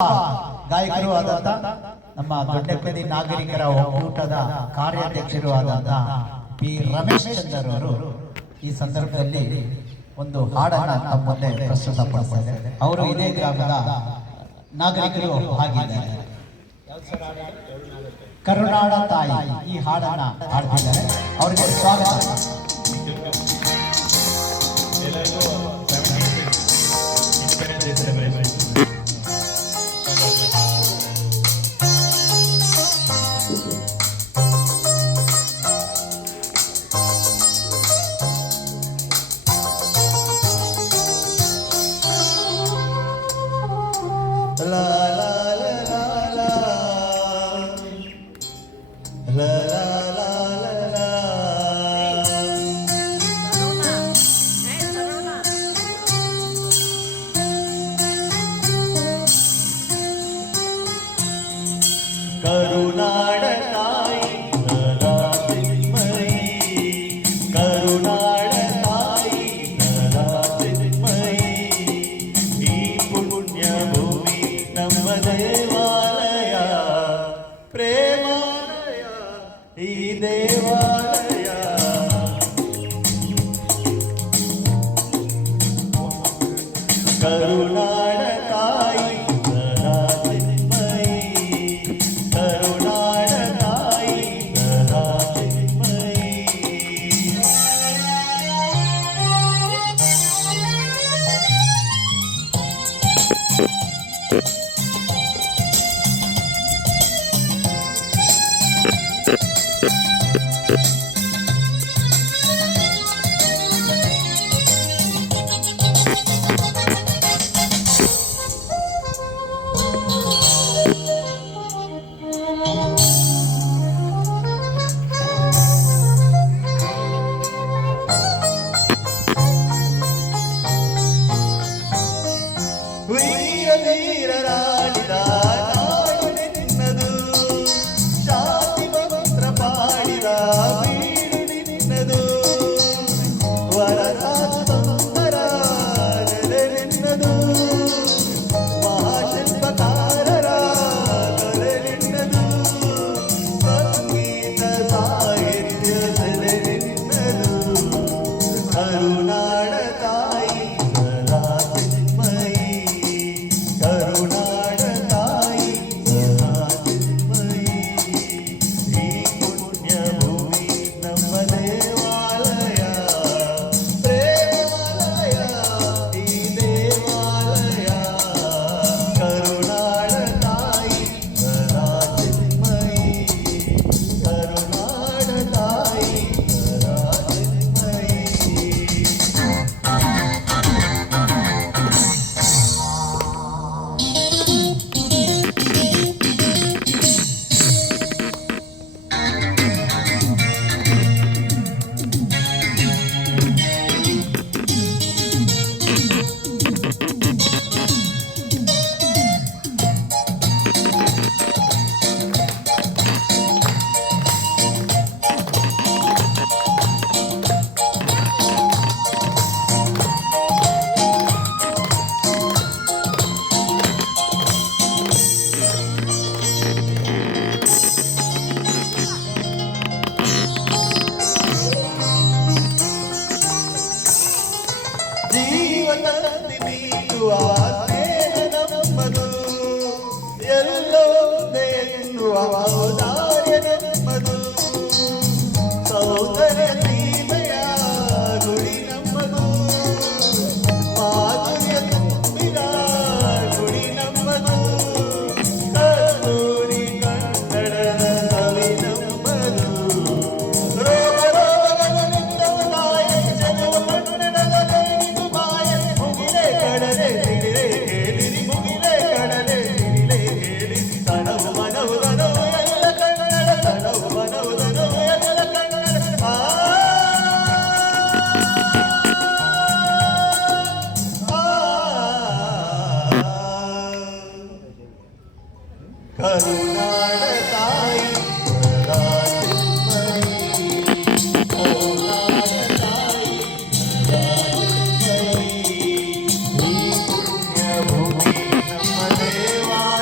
ಗಾಯಕರು ಆದಂತ ನಮ್ಮ ದೊಡ್ಡಪದಿ ನಾಗರಿಕರ ಒಕ್ಕೂಟದ ಕಾರ್ಯಾಧ್ಯಕ್ಷರು ಆದಂತ ಪಿ ರಮೇಶ್ ಚಂದರ್ ಅವರು ಈ ಸಂದರ್ಭದಲ್ಲಿ ಒಂದು ಹಾಡನ್ನ ತಮ್ಮ ಮುಂದೆ ಪ್ರಸ್ತುತಪಡಿಸಿದ್ದಾರೆ. ಅವರು ಇದೇ ಗ್ರಾಮದ ನಾಗರಿಕರು ಆಗಿದ್ದಾರೆ. ಕರುನಾಡ ತಾಯಿ ಈ ಹಾಡನ್ನ ಹಾಡ್ತಿದ್ದಾರೆ. ಅವರಿಗೆ ಸ್ವಾಗತ. La la la la la la la la la la. ಕರುನಾಡ ತಾಯಿ ನರಾತಿನ್ಮಯಿ, ಕರುನಾಡ ತಾಯಿ ನರಾತಿನ್ಮಯಿ, ಈ ಪುಣ್ಯ ಭೂಮಿ ನಮ್ಮ ದೇವಾಲಯ, ಪ್ರೇಮಾಲಯ ಈ ದೇವಾಲಯ. ಕರುನಾಡ ತಾಯಿ ನರಾತಿನ್ಮಯಿ, ಕರುನಾಡ ತಾಯಿ ನರಾತಿನ್ಮಯಿ. ವೀರರಾಡಿದ ನಾಡು ನಿನ್ನದು, ಶಾಂತಿ ಮಂತ್ರ ಪಾಡಿದ ಬೀಡು ನಿನ್ನದು, ವರದಾಸ್ಪಂದರ ನೆಲೆ ನಿನ್ನದು, ಮಹಾಶಿಲ್ಪಕಾರರ ಕಲೆ ನಿನ್ನದು, ಸಂಗೀತ ಸಾಹಿತ್ಯ ಸೆಲೆ ನಿನ್ನದು. ಕರುನಾಡ ತಾಯಿ ನರಾತಿನ್ಮಯಿ, ಕರುನಾಡ ತಾಯಿ ನರಾತಿನ್ಮಯಿ, ಈ ಪುಣ್ಯ ಭೂಮಿ ನಮ್ಮ ದೇವಾಲಯ, ಪ್ರೇಮಾಲಯ ಈ ದೇವಾಲಯ. ಕರುನಾಡ ತಾಯಿ ನರಾತಿನ್ಮಯಿ, ಕರುನಾಡ ತಾಯಿ ನರಾತಿನ್ಮಯಿ. ಜೀವನದಲ್ಲಿ ನೀಡುವ ಸ್ನೇಹ ನಮ್ಮದು, ಎಲ್ಲೋ ಎನ್ನುವ ಔದಾರ್ಯ ನಮ್ಮದು, ಸೌಂದರ್ಯ ಸೀಮೆಯ ಗುಡಿ ನಮ್ಮದು, ಮಾಧುರ್ಯ ತುಂಬಿದ ಗುಡಿ ನಮ್ಮದು, ಕಸ್ತೂರಿ ಕನ್ನಡದ ಸವಿ ನಮ್ಮದು. ರೋಗ ರೋಗಗಳಿಂದ ನಾಯ ಜನುವ ಕನ್ನಡದ ದೇವಿದು ಮಾಯ, ಮುಗಿಲೆ ಕಡಲೆ ಸಿಡಿಲೆ ಕೇಳಿರಿ, ಮುಗಿಲೆ ಕಡಲೆ ಸಿಡಿಲೆ ಕೇಳಿ, ತನವು ಮನವುದನು ಎಲ್ಲ ಕನ್ನಡ, ತನವು ಮನವುದನು ಎಲ್ಲ ಕನ್ನಡ. ಕರುನಾಡ ತಾಯಿ ನರಾತಿನ್ಮಯಿ, ಕರುನಾಡ ತಾಯಿ ನರಾತಿನ್ಮಯಿ, ಈ ಪುಣ್ಯ ಭೂಮಿ ನಮ್ಮ ದೇವಾಲಯ.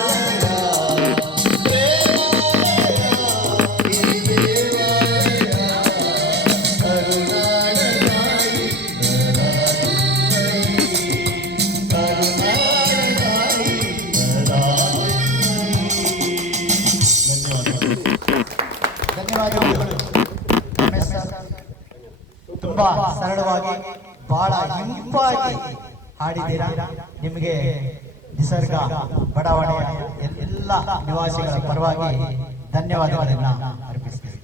ಧನ್ಯವಾದಗಳು ರಮೇಶ್ ಸರ್. ತುಂಬಾ ಸರಳವಾಗಿ ಬಹಳ ಇಂಪಾಗಿ ಹಾಡಿದ್ದೀರಾ. ನಿಮಗೆ ನಿಸರ್ಗ ಬಡಾವಣೆಯ ಎಲ್ಲ ನಿವಾಸಿಗಳ ಪರವಾಗಿ ಧನ್ಯವಾದಗಳನ್ನ ಅರ್ಪಿಸ್ತೀವಿ.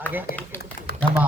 ಹಾಗೆ ನಮ್ಮ